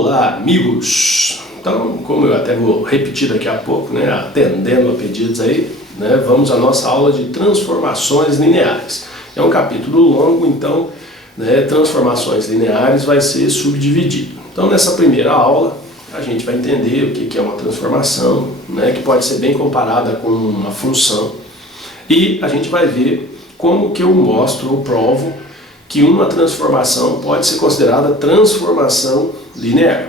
Olá, amigos! Então, como eu até vou repetir daqui a pouco, né, atendendo a pedidos aí, né, vamos à nossa aula de transformações lineares. É um capítulo longo, então, né, transformações lineares vai ser subdividido. Então, nessa primeira aula, a gente vai entender o que é uma transformação, né, que pode ser bem comparada com uma função. E a gente vai ver como que eu mostro ou provo que uma transformação pode ser considerada transformação linear,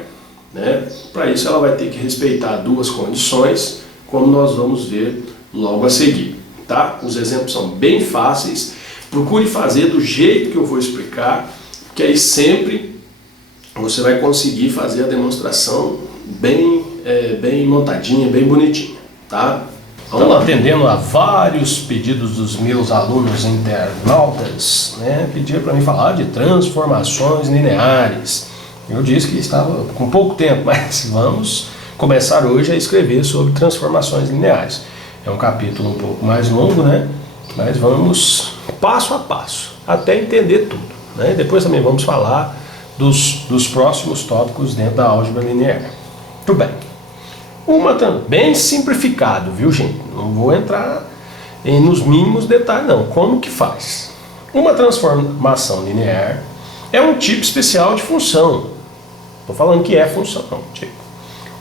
né? Para isso ela vai ter que respeitar duas condições, como nós vamos ver logo a seguir, tá? Os exemplos são bem fáceis, procure fazer do jeito que eu vou explicar, que aí sempre você vai conseguir fazer a demonstração bem montadinha, bem bonitinha, tá? Então, atendendo a vários pedidos dos meus alunos internautas, né, pediram para mim falar de transformações lineares. Eu disse que estava com pouco tempo, mas vamos começar hoje a escrever sobre transformações lineares. É um capítulo um pouco mais longo, né, mas vamos passo a passo, até entender tudo, né? Depois também vamos falar dos próximos tópicos dentro da álgebra linear. Tudo bem. Bem simplificado, viu, gente? Não vou entrar nos mínimos detalhes, não. Como que faz? Uma transformação linear é um tipo especial de função. Estou falando que é função, não, tipo,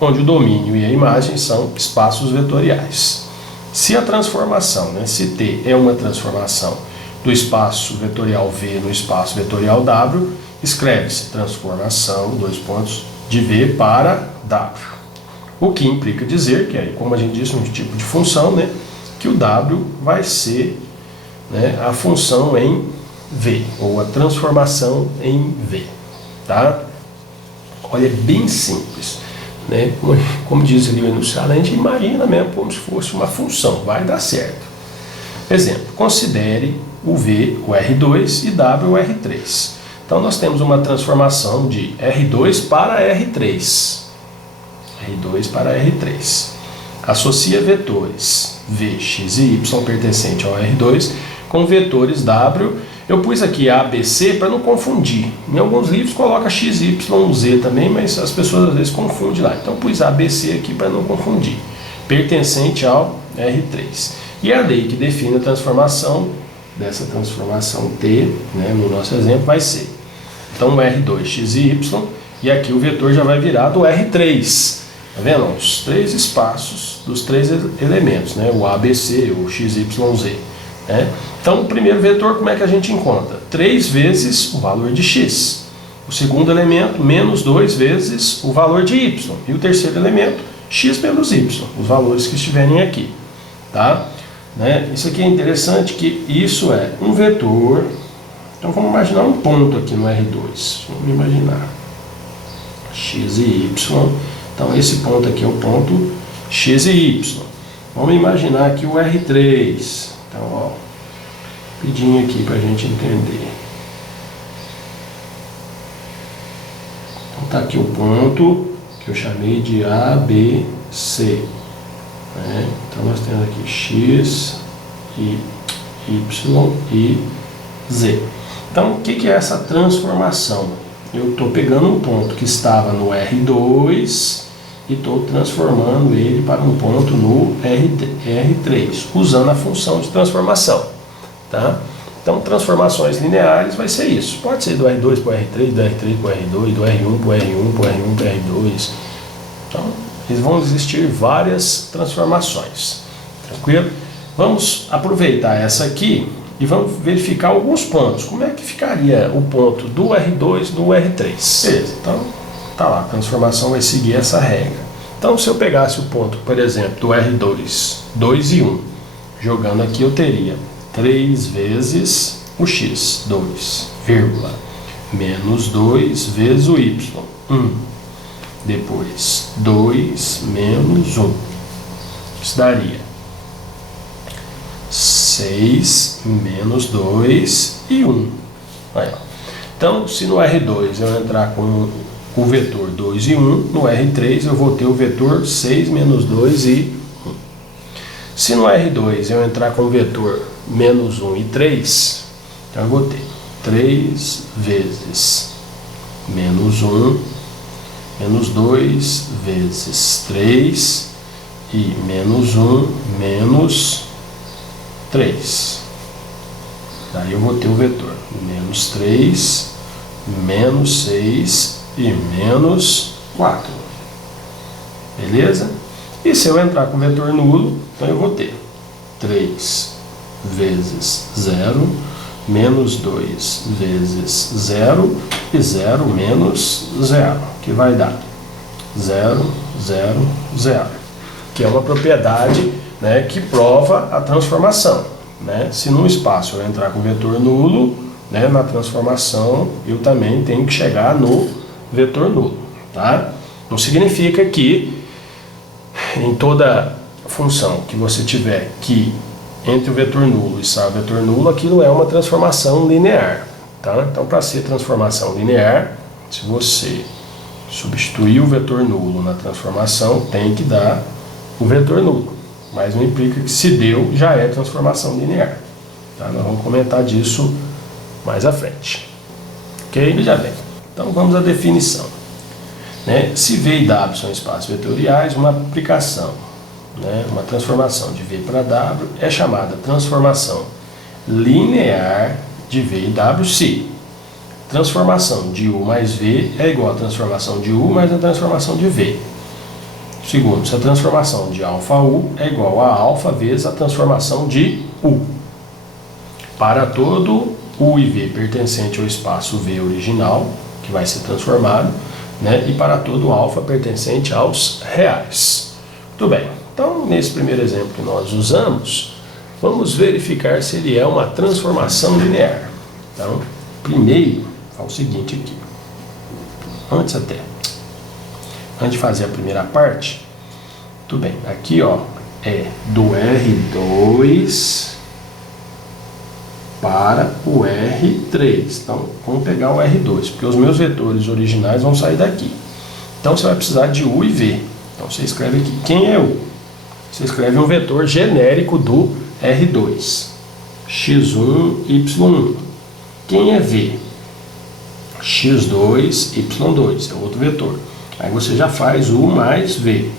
onde o domínio e a imagem são espaços vetoriais. Se a transformação, né, se T é uma transformação do espaço vetorial V no espaço vetorial W, escreve-se transformação, de V para W. O que implica dizer que, aí, como a gente disse, um tipo de função, né, que o W vai ser, né, a função em V, ou a transformação em V. Tá? Olha, é bem simples. Né? Como diz ali o enunciado, a gente imagina mesmo como se fosse uma função, vai dar certo. Exemplo, considere o V, o R2, e W, o R3. Então nós temos uma transformação de R2 para R3. R2 para R3. Associa vetores V, X e Y pertencente ao R2 com vetores W. Eu pus aqui A, B, C para não confundir. Em alguns livros coloca X, Y, Z também, mas as pessoas às vezes confundem lá. Então pus A, B, C aqui para não confundir. Pertencente ao R3. E a lei que define a transformação dessa transformação T, né, no nosso exemplo, vai ser. Então R2, X e Y, e aqui o vetor já vai virar do R3. Tá vendo? Os três espaços dos três elementos, né? O A, B, C, o X, Y, Z. Né? Então, o primeiro vetor, como é que a gente encontra? 3 vezes o valor de X. O segundo elemento, menos 2 vezes o valor de Y. E o terceiro elemento, X menos Y, os valores que estiverem aqui. Tá? Né? Isso aqui é interessante, que isso é um vetor. Então, vamos imaginar um ponto aqui no R2. Vamos imaginar X e Y. Então, esse ponto aqui é o ponto X e Y. Vamos imaginar aqui o R3. Então, ó, rapidinho aqui para a gente entender. Então, tá aqui o ponto que eu chamei de A, B, C. Né? Então, nós temos aqui X, Y e Z. Então, o que é essa transformação? Eu estou pegando um ponto que estava no R2 e estou transformando ele para um ponto no R3, usando a função de transformação. Tá? Então, transformações lineares vai ser isso. Pode ser do R2 para o R3, do R3 para o R2, do R1 para o R1, para o R1 para o R2. Então, vão existir várias transformações. Tranquilo? Vamos aproveitar essa aqui e vamos verificar alguns pontos. Como é que ficaria o ponto do R2 no R3? Beleza, então tá lá, a transformação vai seguir essa regra. Então, se eu pegasse o ponto, por exemplo, do R2, 2 e 1, jogando aqui eu teria 3 vezes o X, 2, vírgula, menos 2 vezes o Y, 1. Depois, 2 menos 1. Isso daria 6 menos 2 e 1. Aí, ó. Então, se no R2 eu entrar com o vetor 2 e 1, no R3 eu vou ter o vetor 6 menos 2 e 1. Se no R2 eu entrar com o vetor menos 1 e 3, então eu vou ter 3 vezes menos 1 menos 2 vezes 3 e menos 1 menos 3. Daí eu vou ter o vetor menos 3, menos 6 e menos 4. Beleza? E se eu entrar com o vetor nulo, então eu vou ter 3 vezes 0, menos 2 vezes 0 e 0 menos 0, que vai dar 0, 0, 0, que é uma propriedade, né, que prova a transformação. Né? Se no espaço eu entrar com vetor nulo, né, na transformação eu também tenho que chegar no vetor nulo. Tá? Não significa que em toda função que você tiver que entre o vetor nulo e o vetor nulo, aquilo é uma transformação linear. Tá? Então, para ser transformação linear, se você substituir o vetor nulo na transformação, tem que dar o vetor nulo. Mas não implica que se deu, já é transformação linear. Tá? Nós vamos comentar disso mais à frente. Ok? Veja bem. Então, vamos à definição. Né? Se V e W são espaços vetoriais, uma aplicação, né, uma transformação de V para W é chamada transformação linear de V e W se transformação de U mais V é igual a transformação de U mais a transformação de V. Segundo, se a transformação de αU é igual a alfa vezes a transformação de U. Para todo U e V pertencente ao espaço V original, que vai ser transformado, né, e para todo alfa pertencente aos reais. Muito bem. Então, nesse primeiro exemplo que nós usamos, vamos verificar se ele é uma transformação linear. Então, primeiro, faz o seguinte aqui. Antes de fazer a primeira parte, tudo bem, aqui ó, é do R2 para o R3. Então, vamos pegar o R2, porque os meus vetores originais vão sair daqui. Então, você vai precisar de U e V. Então, você escreve aqui, quem é U? Você escreve um vetor genérico do R2, x1, y1. Quem é V? x2, y2, é outro vetor. Aí você já faz U mais V.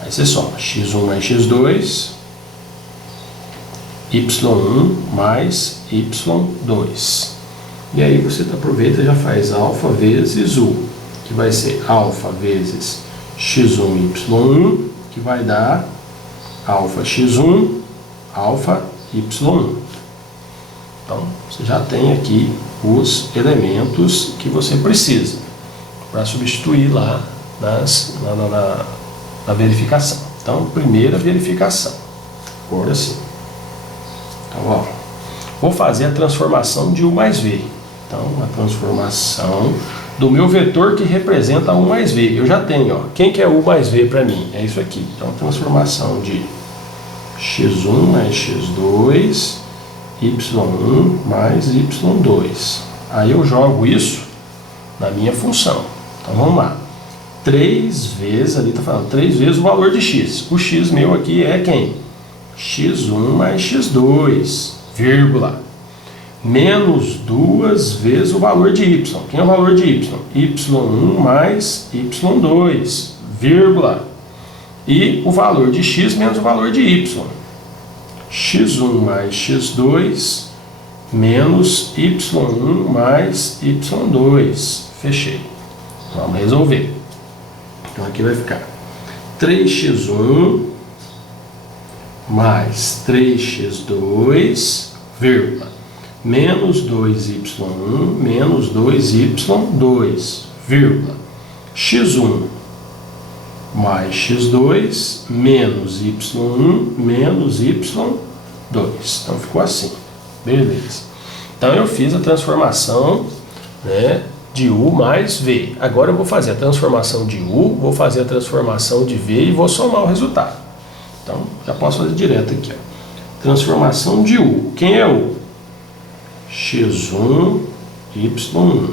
Aí você soma x1 mais x2, y1 mais y2. E aí você aproveita e já faz alfa vezes U, que vai ser alfa vezes x1, y1, que vai dar alfa x1, alfa y1. Então, você já tem aqui os elementos que você precisa para substituir lá na verificação. Então, primeira verificação. Agora sim. Então, ó, vou fazer a transformação de U mais V. Então, a transformação do meu vetor que representa U mais V. Eu já tenho, ó, quem que é U mais V para mim? É isso aqui. Então, a transformação de x1 mais x2, y1 mais y2. Aí eu jogo isso na minha função. Então, vamos lá. 3 vezes, ali está falando, 3 vezes o valor de x. O x meu aqui é quem? x1 mais x2, vírgula. Menos 2 vezes o valor de y. Quem é o valor de y? y1 mais y2, vírgula. E o valor de x menos o valor de y. x1 mais x2 menos y1 mais y2. Fechei. Vamos resolver. Então aqui vai ficar 3x1 mais 3x2, vírgula, menos 2y1 menos 2y2, vírgula, x1 mais x2 menos y1 menos y2. Então ficou assim. Beleza. Então eu fiz a transformação, né, de U mais V. Agora eu vou fazer a transformação de U, vou fazer a transformação de V e vou somar o resultado. Então já posso fazer direto aqui, ó. Transformação de U. Quem é U? x1, y1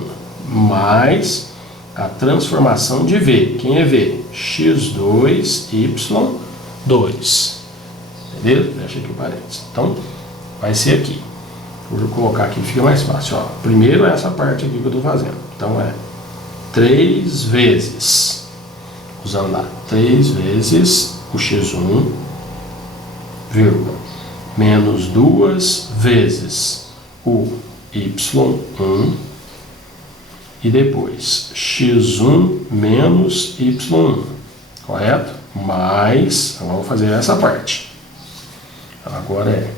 mais a transformação de V. Quem é V? x2, y2. Beleza? Deixa aqui o parênteses. Então, vai ser aqui. Vou colocar aqui, fica mais fácil. Ó. Primeiro é essa parte aqui que eu estou fazendo. Então, é 3 vezes, usando lá, 3 vezes o x1, vírgula, menos 2 vezes o y1, e depois x1 menos y1, correto? Mais, vamos fazer essa parte. Agora é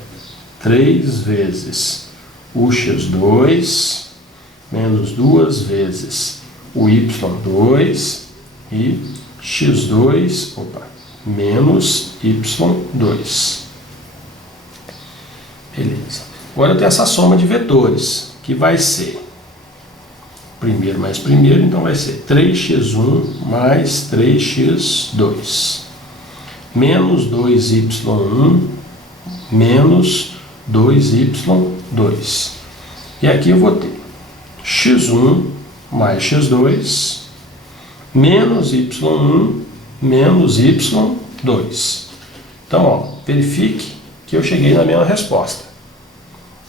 3 vezes o x2 menos 2 vezes o y2 e x2, menos y2. Beleza. Agora eu tenho essa soma de vetores, que vai ser primeiro mais primeiro, então vai ser 3x1 mais 3x2, menos 2y1 menos 2y2. E aqui eu vou ter x1 mais x2, menos y1 menos y2. Então, ó, verifique que eu cheguei na mesma resposta.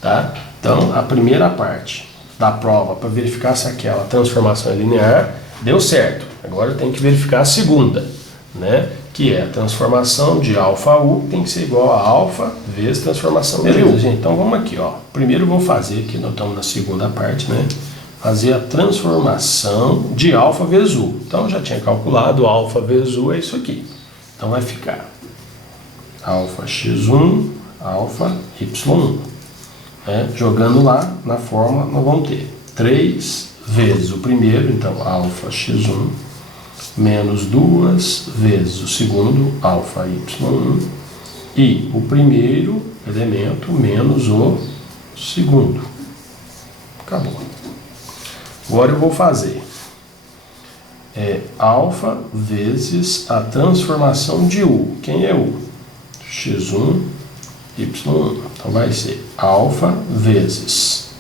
Tá? Então, a primeira parte da prova para verificar se aquela transformação é linear deu certo. Agora eu tenho que verificar a segunda, né? Que é a transformação de alfa U tem que ser igual a alfa vezes transformação de U. Gente, então vamos aqui, ó. Primeiro eu vou fazer, aqui nós estamos na segunda parte, né? Fazer a transformação de alfa vezes U. Então eu já tinha calculado, alfa vezes U é isso aqui. Então vai ficar alfa x1, alfa y1. Jogando lá na fórmula, nós vamos ter 3 vezes o primeiro, então alfa x1, menos 2 vezes o segundo, alfa y1, e o primeiro elemento menos o segundo. Acabou. Agora eu vou fazer alfa vezes a transformação de U. Quem é U? x1, y1. Então vai ser alfa vezes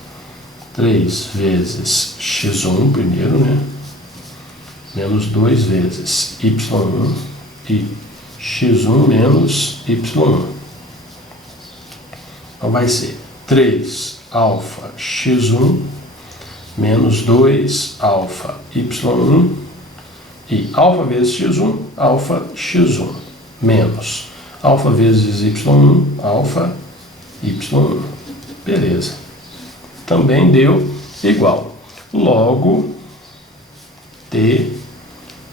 3 vezes x1 primeiro, né? Menos 2 vezes y1 e x1 menos y1. Então vai ser 3 alfa x1 menos 2 alfa y1 e alfa vezes x1, alfa x1, menos alfa vezes y1, alfa y1. Beleza. Também deu igual. Logo, T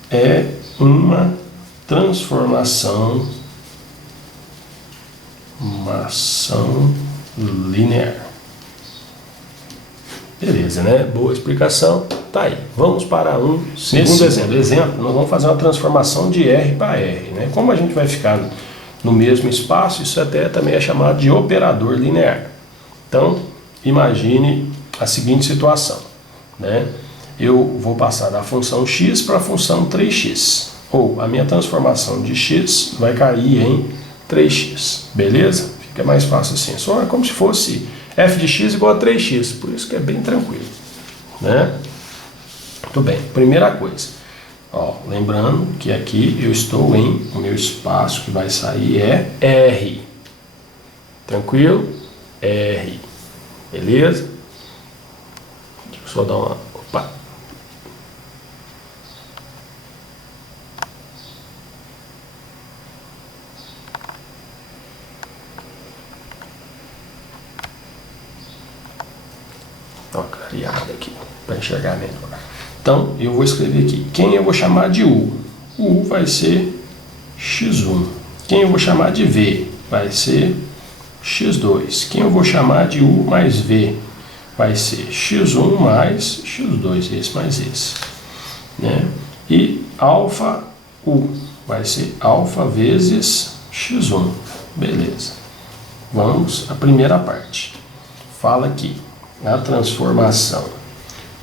é uma transformação linear. Beleza, né? Boa explicação. Tá aí. Vamos para um segundo exemplo. Nós vamos fazer uma transformação de R para R, né? Como a gente vai ficar no mesmo espaço, isso até também é chamado de operador linear. Então, imagine a seguinte situação, né? Eu vou passar da função x para a função 3x, ou a minha transformação de x vai cair em 3x, beleza? Fica mais fácil assim, só é como se fosse f de x igual a 3x, por isso que é bem tranquilo, né? Muito bem, primeira coisa, ó, lembrando que aqui eu estou em, o meu espaço que vai sair é R, tranquilo? R, beleza? Deixa eu só dar uma, opa. Dá uma clareada aqui para enxergar melhor. Então eu vou escrever aqui, quem eu vou chamar de U? O U vai ser x1. Quem eu vou chamar de V? Vai ser x2. Quem eu vou chamar de U mais V? Vai ser x1 mais x2, esse mais esse, né? E alfa U vai ser alfa vezes x1, beleza. Vamos à primeira parte. Fala aqui, a transformação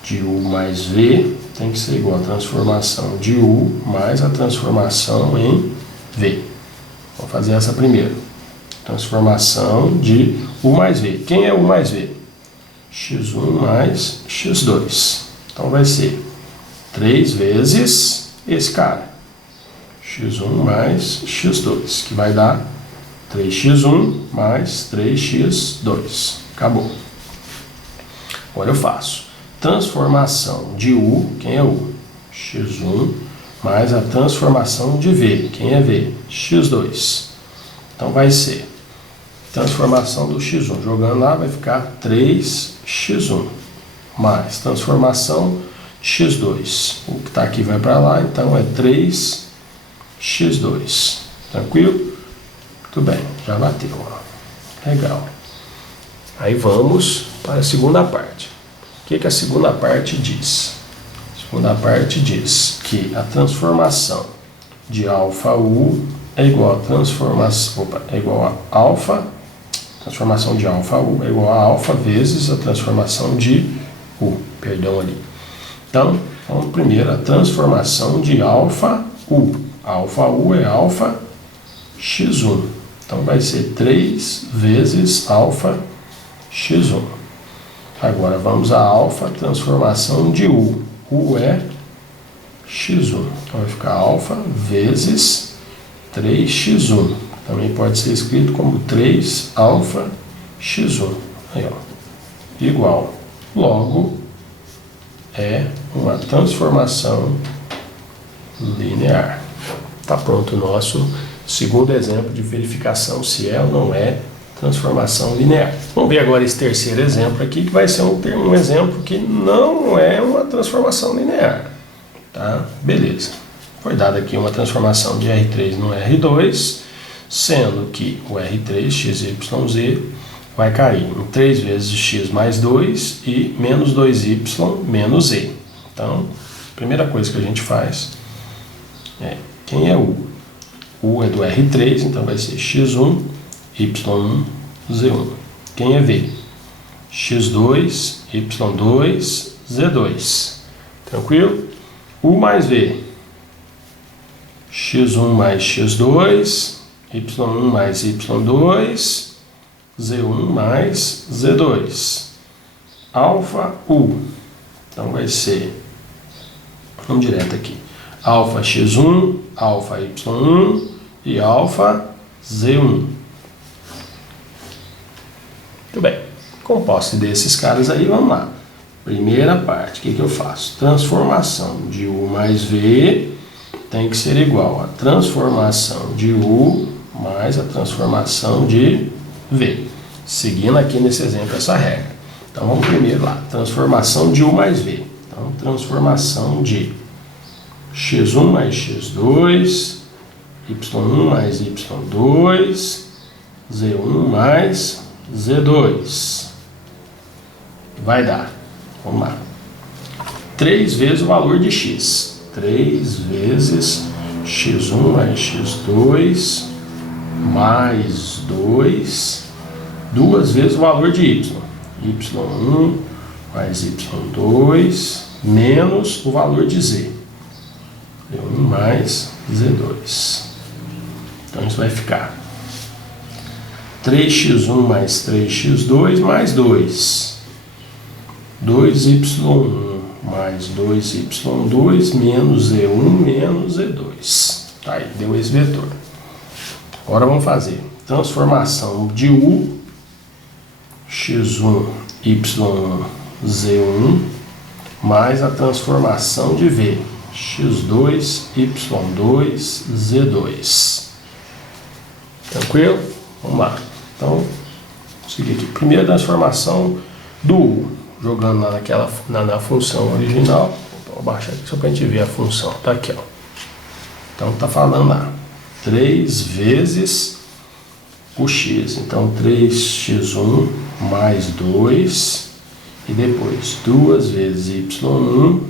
de U mais V tem que ser igual a transformação de U mais a transformação em V. Vou fazer essa primeiro. Transformação de U mais V. Quem é U mais V? x1 mais x2. Então vai ser 3 vezes esse cara. x1 mais x2, que vai dar 3x1 mais 3x2. Acabou. Agora eu faço transformação de U. Quem é U? x1, mais a transformação de V. Quem é V? x2. Então vai ser transformação do x1. Jogando lá vai ficar 3x1, mais transformação de x2. O que está aqui vai para lá, então é 3x2. Tranquilo? Muito bem, já bateu. Ó. Legal. Aí vamos para a segunda parte. O que a segunda parte diz? A segunda parte diz que a transformação de alfa U é igual a transformação de alfa U é igual a alfa vezes a transformação de U. Perdão ali. Então, vamos primeiro a transformação de alfa U. Alfa U é alfa x1. Então vai ser 3 vezes alfa x1. Agora vamos a alfa transformação de U. U é x1. Então vai ficar alfa vezes 3x1. Também pode ser escrito como 3 alfa x1. Aí, ó. Igual. Logo, é uma transformação linear. Está pronto o nosso segundo exemplo de verificação se é ou não é transformação linear. Vamos ver agora esse terceiro exemplo aqui, que vai ser um exemplo que não é uma transformação linear. Tá? Beleza. Foi dada aqui uma transformação de R3 no R2, sendo que o R3, x, y, z, vai cair em 3 vezes x mais 2 e menos 2y menos z. Então, a primeira coisa que a gente faz é, quem é U? U é do R3, então vai ser x1, y1, z1. Quem é V? x2, y2, z2. Tranquilo? U mais V. x1 mais x2, y1 mais y2, z1 mais z2. Alfa U. Então vai ser, vamos direto aqui, alfa x1, alfa y1 e alfa z1. Muito bem. Composto desses caras aí, vamos lá. Primeira parte, o que eu faço? Transformação de U mais V tem que ser igual a transformação de U mais a transformação de V. Seguindo aqui nesse exemplo essa regra. Então vamos primeiro lá. Transformação de U mais V. Então transformação de x1 mais x2, y1 mais y2, z1 mais z2. Vai dar, vamos lá, 3 vezes o valor de x. 3 vezes x1 mais x2 mais 2, 2 vezes o valor de y. y1 mais y2 menos o valor de z. z1 mais z2. Então isso vai ficar 3x1 mais 3x2 mais 2. 2y1 mais 2y2 menos z1 menos z2. Tá aí, deu esse vetor. Agora vamos fazer transformação de U, x1, y1, z1, mais a transformação de V, x2, y2, z2. Tranquilo? Vamos lá. Então, vou seguir aqui. Primeira transformação do U, jogando lá na função original. Vou baixar aqui só para a gente ver a função. Tá aqui, ó. Então, tá falando lá. 3 vezes o x. Então, 3x1 mais 2. E depois, 2 vezes y1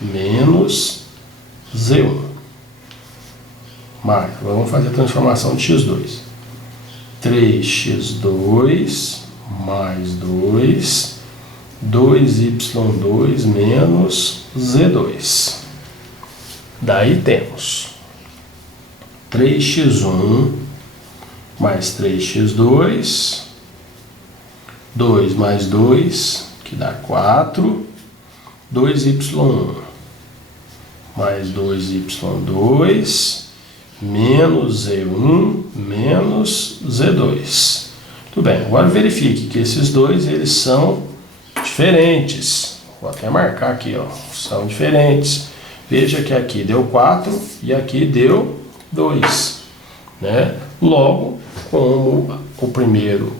menos z1. Mais, vamos fazer a transformação de x2. 3x2 mais 2, 2y2 menos z2. Daí temos 3x1 mais 3x2, 2 mais 2, que dá 4, 2y1 mais 2y2 menos z1 menos z2. Tudo bem, agora verifique que esses dois eles são diferentes. Vou até marcar aqui, ó, são diferentes. Veja que aqui deu 4 e aqui deu 2, né? Logo, como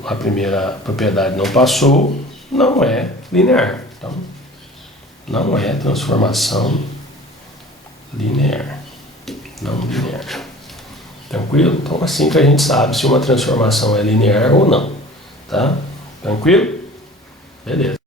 a primeira propriedade não passou, não é linear. Então, não é transformação linear. Não linear. Tranquilo? Então, assim que a gente sabe se uma transformação é linear ou não. Tá? Tranquilo? Beleza.